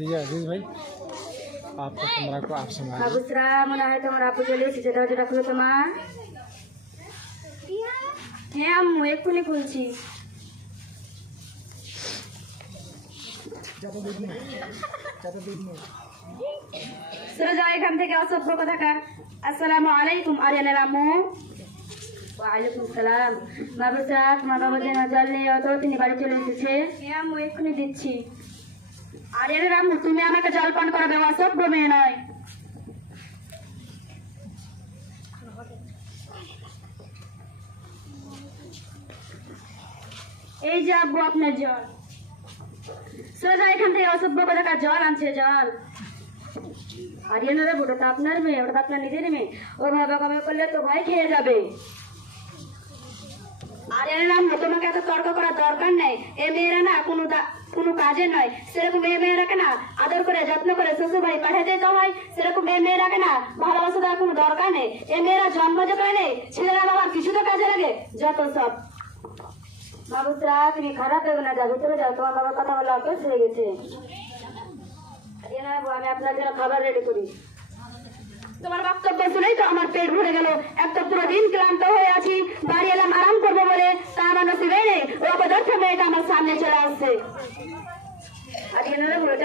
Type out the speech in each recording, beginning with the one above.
अजीज भाई आपका कैमरा को आप संभालिए। बाबूसरा मना है तुम्हारा आपको चलिए सीधे दरवाजा खुलो তোমার। হ্যাঁ আম্মু এক্ষুনি খুলছি। সরে যাও এখান থেকে অসভ্য কথাকার। আসসালামু আলাইকুম আরিয়ানের আম্মু। ওয়ালাইকুম সালাম। বাবুসরা তোমার বাবা যেন জল নিয়ে অত তিনি বাড়ি চলে এসেছে। হ্যাঁ আম্মু এক্ষুনি দিচ্ছি। আরিয়ানের আম্মু তুমি আমাকে জল পান করাবে, অসভ্য মেয়ে নয়। এই যে আব্বু আপনার জল। সোজা এখান থেকে অসভ্য কথাকার জল আনছে জল। আরিয়ানের আব্বু ওটা তো আপনার মেয়ে, ওটা তো আপনার নিজের মেয়ে, ও ভাবা কমে করলে তো ভয় খেয়ে যাবে। আরিয়ানের আম্মু তোমাকে এত তর্ক করার দরকার নেই। এ মেয়েরা না কোনো কাজে নয়। সেরকম এই মেয়েরাকে না আদর করে যত্ন করে শ্বশুর বাড়ি পাঠিয়ে দিতে হয়। সেরকম এই মেয়েরাকে না ভালোবাসা দেওয়ার কোনো দরকার নেই। এই মেয়েরা জন্ম যে করে নেই, ছেলেরা বাবার কিছু তো কাজে লাগে যত সব। বাবুসরা তুমি খারাপ দেবে না, যাও ভিতরে যাও, তোমার বাবার কথা বলে অভ্যাস হয়ে গেছে। আমি আপনার জন্য খাবার রেডি করি। তোমার বক্তব্য শুনেই তো আমার পেট ভরে গেল। এক তো পুরো দিন ক্লান্ত হয়ে আছি, বাড়ি এলাম আরাম করবো বলে, তা আমার নসিবে নেই। ও অপদার্থ মেয়েটা আমার সামনে চলে আসছে।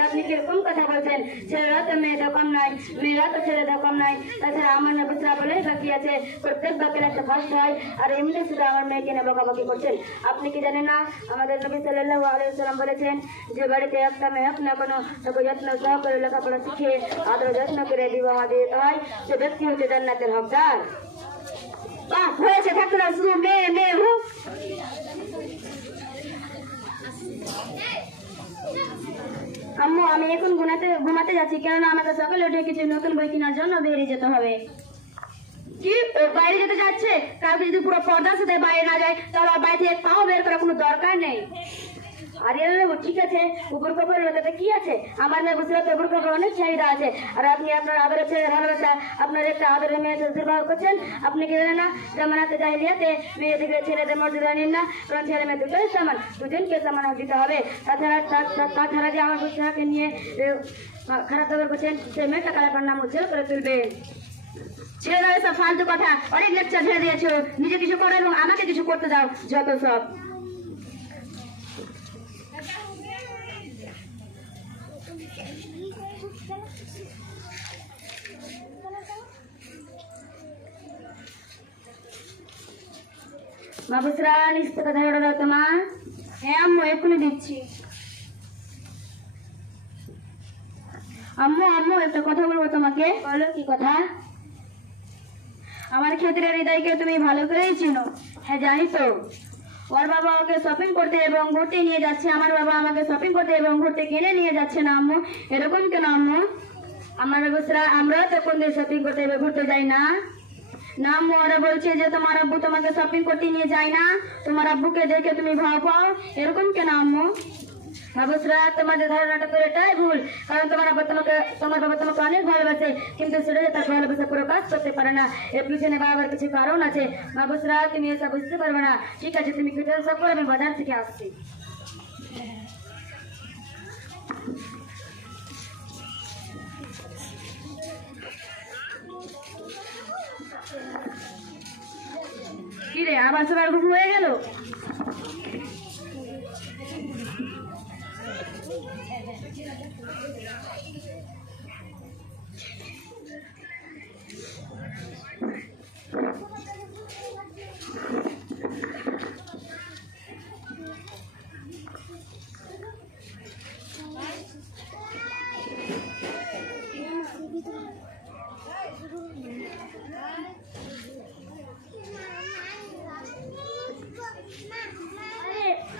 আপনি কিরকম কথা বলছেন? ছেলেরা তো মেয়েদের কম নয়, মেয়েরা তো ছেলেদের কম নয়। তাছাড়া আমার নবুসরা বলেই বাকি আছে, প্রত্যেক বাকির একটা ফার্স্ট হয়। আর এমনি শুধু আমার মেয়েকে নিয়ে বকাবকি করছেন। আপনি কি জানেন না আমাদের নবী সাল্লাল্লাহু আলাইহি ওয়াসাল্লাম বলেছেন যে বাড়িতে একটা মেয়ে হোক না কোনো, তাকে যত্ন সহকারে লেখাপড়া শিখিয়ে আদর যত্ন করে বিবাহ দিতে হয়, সে ব্যক্তি হচ্ছে জান্নাতের হকদার। বাহ হয়েছে, থাকতে না শুধু মেয়ে মেয়ে হোক। আম্মু আমি এখন ঘুমাতে যাচ্ছি, কেননা আমাকে সকালে উঠে কিছু নতুন বই কেনার জন্য বেরিয়ে যেতে হবে। কি বাইরে যেতে যাচ্ছে? কাউকে যদি পুরো পর্দার সাথে বাইরে না যায় তাহলে বাইরে থেকে পাও বের করার কোনো দরকার নেই। ঠিক আছে, উপর কবর তাতে কি আছে? আমার মেয়ে বুঝতে পারতে উপর কবর অনেক চাহিদা আছে। আর আপনি আপনার আদরের ছেলে ভালোবাসা আপনার একটা আদরের মেয়ে বিবাহ করছেন। আপনি কি জানেন না জামানাতে জাহিলিয়াতে মেয়েদের ছেলেদের মর্যাদা নিন না, কারণ ছেলে মেয়ে দুটোই সমান, দুজনকে সমান দিতে হবে। তাছাড়া যে আমার বুঝতে নিয়ে খারাপ ব্যবহার করছেন, সে মেয়েটা কালার নাম উজ্জ্বল করে তুলবে। ছেলেরা সব ফালতু কথা, অনেক লেকচার ছেড়ে দিয়েছো, নিজে কিছু করো এবং আমাকে কিছু করতে দাও, যত সব। বাবুসরা নিশ্চিত কথা ওটা দাও তোমার। হ্যাঁ আম্মু এক্ষুনি দিচ্ছি। আম্মু আম্মু একটা কথা বলবো তোমাকে। বলো কি কথা? আমার ক্ষেত্রে হৃদয়কে তুমি ভালো করেই চিনো। হ্যাঁ জানি তো। ওর বাবা ওকে শপিং করতে এবং ঘুরতে নিয়ে যাচ্ছে, আমার বাবা আমাকে শপিং করতে এবং ঘুরতে কিনে নিয়ে যাচ্ছে না আম্মু। এরকম কেন আম্মু? আমার বাবুসরা আমরা তো কোনদিন শপিং করতে ঘুরতে যাই না। না আম্মু, ওরা বলছে যে তোমার আব্বু তোমাকে শপিং করতে নিয়ে যায় না, তোমার আব্বুকে দেখে তুমি ভয় পাও। এরকম কেন আম্মু? বাবুসরা তোমাদের ধারণাটা তো এটাই ভুল, কারণ তোমার বাবা তোমাকে অনেক ভালোবাসে, কিন্তু সেটা তার ভালোবাসা পুরো কাজ করতে পারে না। এর পিছনে বাবার কিছু কারণ আছে। বাবুসরা তুমি এসব বুঝতে পারবে না। ঠিক আছে, তুমি কিছু সব করে আমি বাজার থেকে আসছি। কি রে আবার সবার ঘুম হয়ে গেল?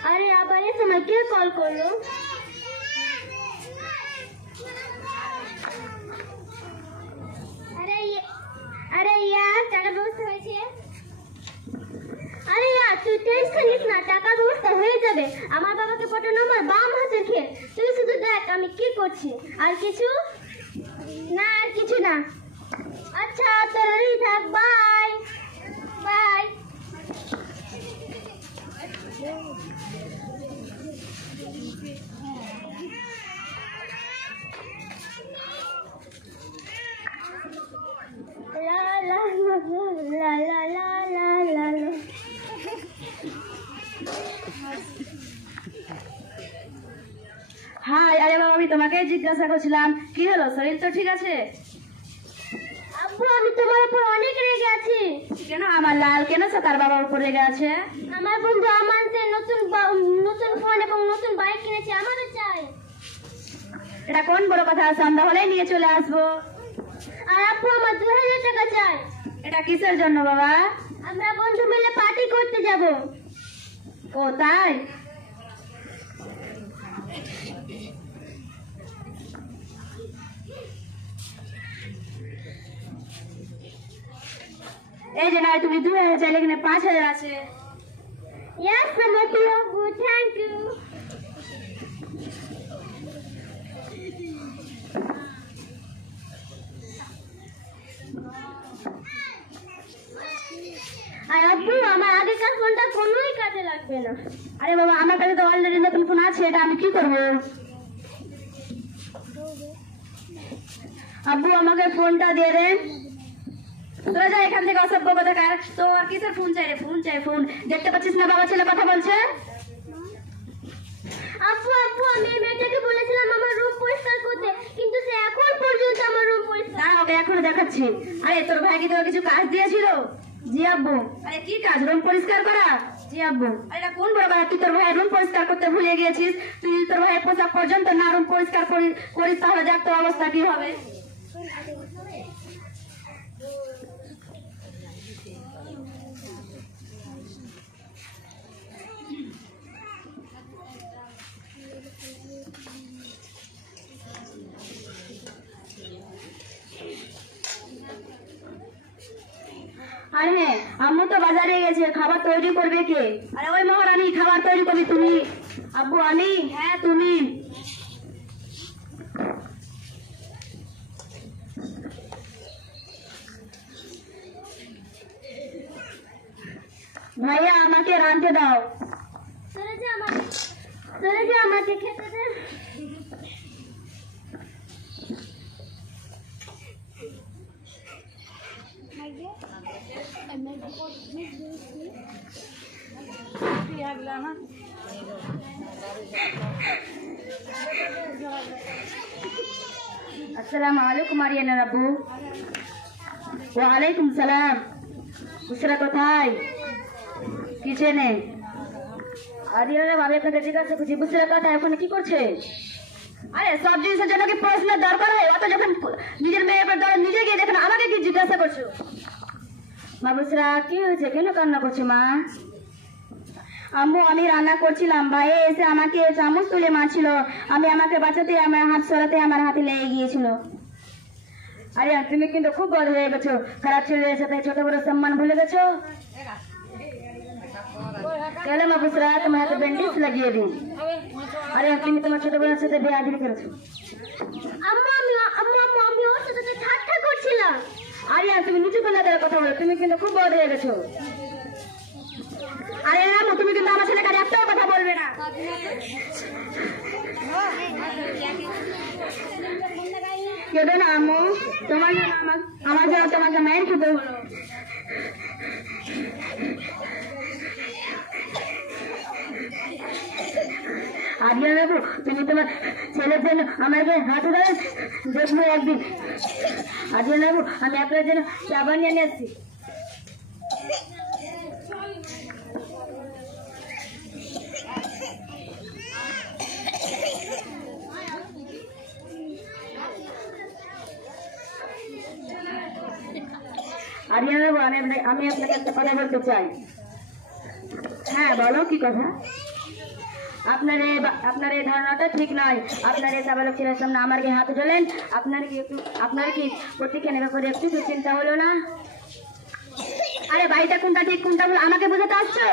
अरे आबार ये समय क्या कॉल कर लो? अरे यार टाका ব্যবস্থা হয়েছে। আরে यार তুই টেনশন নিস না, টাকা ব্যবস্থা হয়ে যাবে। আমার বাবাকে পাঠানো আমার বাম হাতের খেল। তুই শুধু দেখ আমি কি করছি। আর কিছু না, আর কিছু না। আচ্ছা তাহলে থাক, বাই বাই। আমি তোমাকে জিজ্ঞাসা করছিলাম কি হলো, শরীর তো ঠিক আছে? আব্বু আমি তোমার উপর অনেক রেগে আছি। কেন আমার লাল কেন তার বাবার উপর রেগে আছে? আমার বন্ধু আমার যে নতুন ফোন এবং নতুন বাইক কিনেছে, আমারও চাই। এটা কোন বড় কথা, সন্ধ্যা হলে নিয়ে চলে আসবো। আর আব্বু আমার 2000 টাকা চাই। এটা কিসের জন্য বাবা? আমরা বন্ধু মিলে পার্টি করতে যাব। ও তাই? এই যে নয় তুমি 2000 চাইলে এখানে 5000 আছে। Yes, আমার প্রিয় আব্বু, থ্যাংক ইউ। আর আব্বু আমার আগেকার ফোনটা কোনোই কাজে লাগবে না। আরে বাবা আমার কাছে তো অলরেডি নতুন ফোন আছে, এটা আমি কি করবো? আব্বু আমাকে ফোনটা দিয়ে দে। তোরা যা এখান থেকে, অসভ্য কোথাকার। তো আর কিসের ফোন চাই রে? ফোন চাই, ফোন। দেখতে পাচ্ছিস না বাবা ছেলে কথা বলছে? আব্বু আমি এই মেয়েটাকে বলেছিলাম আমার রুম পরিষ্কার করতে, কিন্তু সে এখন পর্যন্ত আমার রুম পরিষ্কার। না ওকে এখনো দেখাচ্ছি। আরে তোর ভাই কি তোর কিছু কাজ দিয়েছিল? জি আব্বু। আরে কি কাজ? রুম পরিষ্কার করা? জি আব্বু। আরে এটা কোন বড় কথা, তুই তোর ভাইয়ের রুম পরিষ্কার করতে ভুলে গিয়েছিস। তুই তোর ভাইয়ের পোশাক পর্যন্ত না রুম পরিষ্কার করিস, তাহলে দেখ তোর অবস্থা কি হবে। আরে হ্যাঁ, আম্মু তো বাজারে গেছে, খাবার তৈরি করবে কে? আরে ওই মহারানী খাবার তৈরি করবি তুমি। আব্বু আমি? হ্যাঁ তুমি। ভাইয়া আমাকে রাঁধতে দাও। চলে যা আমাকে খেতে দে। আসসালামু আলাইকুম আরিয়ানা আব্বু। ওয়ালাইকুম সালাম। বুসরা কোথায়? কিচেনে। আরিয়ানা ভাবি আপনাকে জিজ্ঞাসা করছি, বুসরা কোথায়, এখন কি করছে? আরে সব জিনিসের জন্য কি প্রশ্নের দরকার হয়? অত যখন নিজের মেয়ের উপর দরকার নিজে গিয়ে দেখেন, আমাকে কি জিজ্ঞাসা করছো? মা বুসরা কি হয়েছে, কেন কান্না করছে মা? আম্মু আমি রান্না করছিলাম, ভাই এসে আমাকে চামচ তুলে মারছিল, আমি আমাকে বাঁচাতে আমার হাত সরাতে আমার হাতে লেগে গিয়েছিল। আরে তুমি কিন্তু খুব বড় হয়ে গেছো, খারাপ ছেলের সাথে ছোট বড় সম্মান ভুলে গেছো। কেন মা বুসরা তোমার হাতে ব্যান্ডেজ লাগিয়ে দিন। আরে তুমি তোমার ছোট বোনের সাথে বেয়াদবি করেছো। আমি ওর সাথে তো ঠাট্টা করছিলাম। আরে তুমি নিচু গলায় কথা বলো, তুমি কিন্তু খুব বড় হয়ে গেছো। আরে রামু তুমি কিন্তু আমার ছেলেকে একটাও কথা বলবে না। কেঁদো না আম্মু, তোমার জন্য আমার জন্য তোমাকে মায়ের খেতে হলো। আরিয়া বাবু তুমি তোমার ছেলের জন্য আমাকে হাত ধরে দেখবো একদিন। আরিয়া বাবু আমি আপনার জন্য চা বানিয়ে নিয়ে আসছি। আরিয়া বাবু আমি আপনাকে একটা কথা বলতে চাই। হ্যাঁ বলো কি কথা? আপনার এই ধারণাটা ঠিক নয়। আপনার এই সাবালক ছেলের সামনে আমার কি হাত ধরলেন? আপনার কি প্রত্যেকে নেবে করে একটু চিন্তা হলো না? আরে বাড়িটা কোনটা ঠিক কোনটা ভুল আমাকে বোঝাতে আসছো?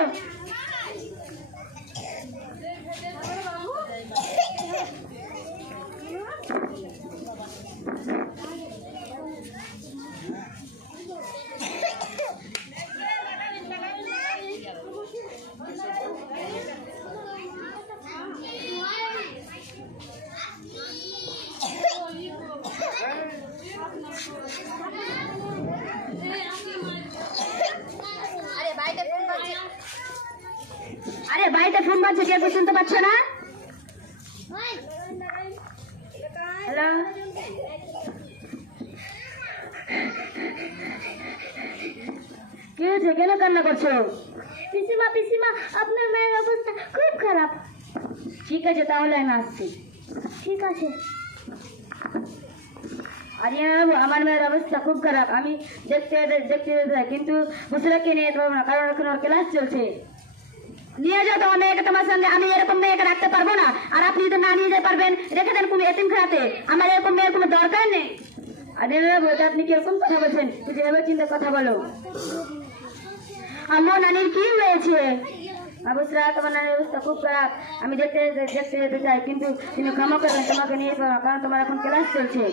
আরে বাড়িতে ফোন বাজছে, কেউ শুনতে পাচ্ছ না? কি হয়েছে, কেন কান্না করছো? পিসিমা পিসিমা আপনার মেয়ের অবস্থা খুব খারাপ। ঠিক আছে, তাহলে আমি আসছি। ঠিক আছে। আরে আমার মেয়ের অবস্থা খুব খারাপ, আমি দেখতে দেখতে যাই, কিন্তু বুসরাকে নিয়ে যেতে পারবো না, কারণ এখন ওর ক্লাস চলছে। নিয়ে যাও তোমার মেয়েকে তোমার সঙ্গে, আমি এরকম মেয়েকে রাখতে পারবো না। আর আপনি যদি না নিয়ে যেতে পারবেন, রেখে দেন কোনো এতিম খাতে, আমার এরকম মেয়ের কোনো দরকার নেই। আরে বলতে আপনি কিরকম কথা বলছেন, তুই যেভাবে চিন্তা কথা বলো। আমার নানির কি হয়েছে? বুসরা, তোমার নানির অবস্থা খুব খারাপ, আমি দেখতে দেখতে যেতে চাই, কিন্তু তুমি ক্ষমা করবেন, তোমাকে নিয়ে যেতে পারবো না, কারণ তোমার এখন ক্লাস চলছে।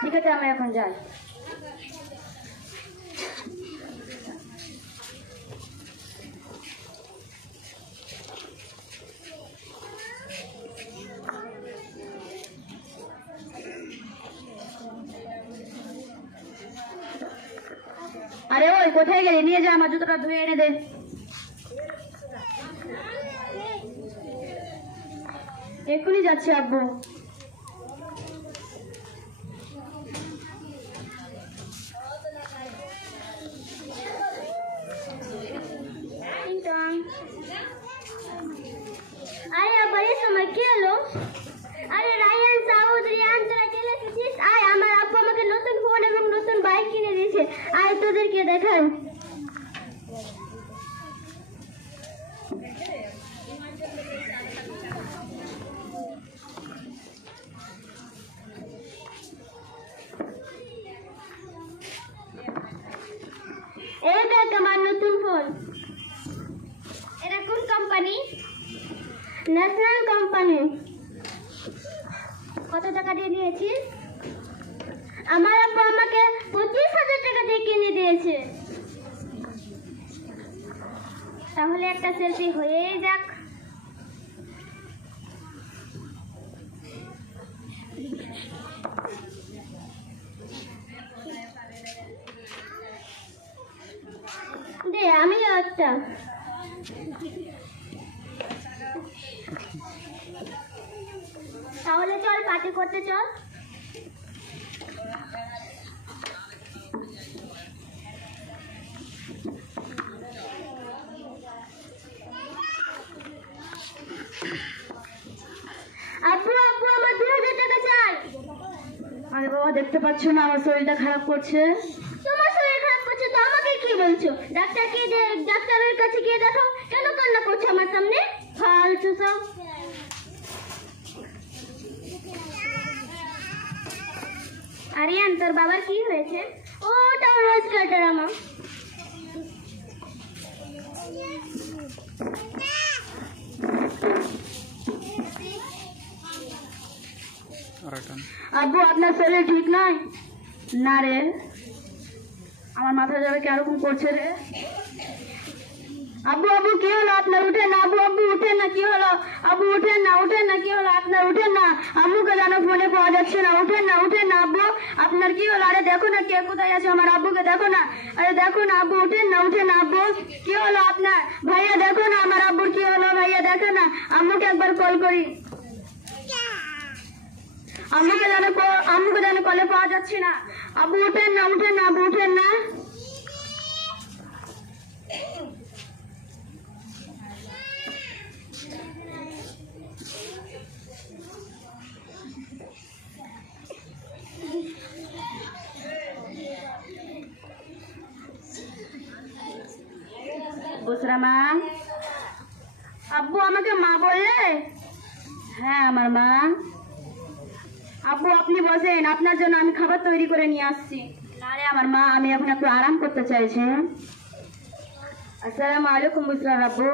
ঠিক আছে, আমি এখন যাই। আরে ওই কোথায় গেলি, নিয়ে যা, আমার জুতোটা ধুয়ে এনে দে। এক্ষুনি যাচ্ছি আব্বু। আরে আবার এই সময় কি হলো? আরে রায়ান, সাউদ, রিয়ান, তোরা চলে এসেছিস? আয়, আমার আব্বু আমাকে নতুন ফোন এবং নতুন বাইক কিনে দিয়েছে। আয় তোদেরকে দেখাই। এই দেখ আমার নতুন ফোন। এটা কোন কোম্পানি? National company. কত টাকা দিয়ে নিয়েছিস? আমার আব্বু আমাকে 25,000 টাকা দিয়ে কিনে দিয়েছে। তাহলে একটা সেলফি হয়েই যাক। দে আমিও একটা। তাহলে চল পার্টি করতে চল। আব্বু আব্বু আমার 2,000 টাকা চাই। আরে বাবা, দেখতে পাচ্ছ না আমার শরীরটা খারাপ করছে? তোমার শরীর খারাপ করছে তো আমাকে কি বলছো? ডাক্তারের কাছে গিয়ে দেখো। কেন কান্না করছো আমার সামনে? ফালতু সব। আরিয়ান, তোর বাবার কি হয়েছে? ওটা রোজ কাটার আমার। আব্বু, আপনার শরীর ঠিক নয়? না রে, আমার মাথা যাবে কিরকম করছে রে। আব্বু আব্বু কি হলো আপনার? উঠেন না আব্বু, আব্বু উঠেন না, কি হলো? আব্বু উঠেন না, উঠেন না, কি হলো আপনার? উঠেন না, আম্মুকে জানো ফোনে পাওয়া যাচ্ছে না। উঠেন না, উঠেন না আব্বু, আপনার কি হলো? আরে দেখো না কে কোথায় আছে, আমার আব্বুকে দেখো না। আরে দেখো না আব্বু, উঠেন না, উঠেন না আব্বু, কি হলো আপনার? ভাইয়া দেখো না আমার আব্বুর কি হলো, ভাইয়া দেখো না, আম্মুকে একবার কল করি। আম্মুকে জানো কলে পাওয়া যাচ্ছে না। আব্বু উঠেন না, উঠেন না আব্বু, উঠেন না। বুসরা মা, আব্বু আমাকে মা বললে? হ্যাঁ আমার মা। আব্বু আপনি বসেন, আপনার জন্য আমি খাবার তৈরি করে নিয়ে আসছি। না রে আমার মা, আমি এখন একটু আরাম করতে চাইছি। আসসালামু আলাইকুম বুসরা আব্বু।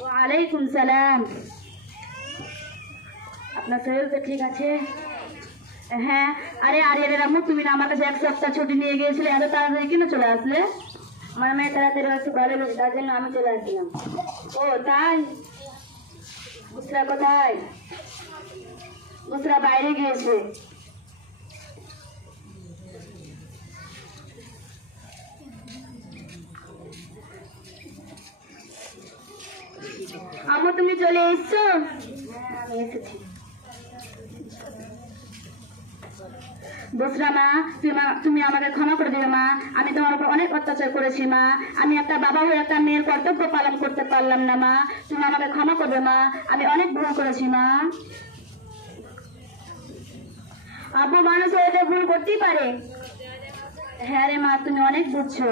ওয়ালাইকুম সালাম। আপনার শরীর তো ঠিক আছে? হ্যাঁ। আরে আরে আরে আম্মু, তুমি না আমার কাছে 1 সপ্তাহ ছুটি নিয়ে গিয়েছিলে, এত তাড়াতাড়ি কেন চলে আসলে? আমার মেয়ে তাড়াতাড়ি একটু ভালো হয়েছে, তার জন্য আমি চলে আসলাম। ও তাই? বুসরা কোথায়? বুসরা বাইরে গিয়েছে। আম্মু তুমি চলে এসছো? হ্যাঁ আমি এসেছি। বুসরা মা, তুমি আমাকে ক্ষমা করে দিও মা। আমি তোমার উপর অনেক অত্যাচার করেছি মা। আমি একটা বাবা হয়ে একটা মেয়ের কর্তব্য পালন করতে পারলাম না মা। তুমি আমাকে ক্ষমা করবে মা। আমি অনেক ভুল করেছি মা। আব্বু, মানুষ হয়ে ভুল করতেই পারে। হ্যাঁ রে মা, তুমি অনেক বুঝছো।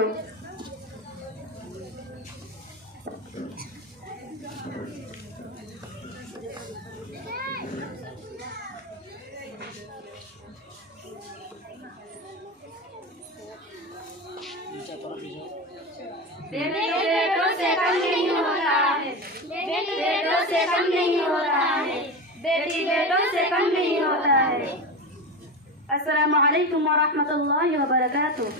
बेटों से कम नहीं होता है, बेटों से कम नहीं होता है, बेटी बेटों से कम नहीं होता है। अस्सलामु अलैकुम व रहमतुल्लाहि व बरकातुहू।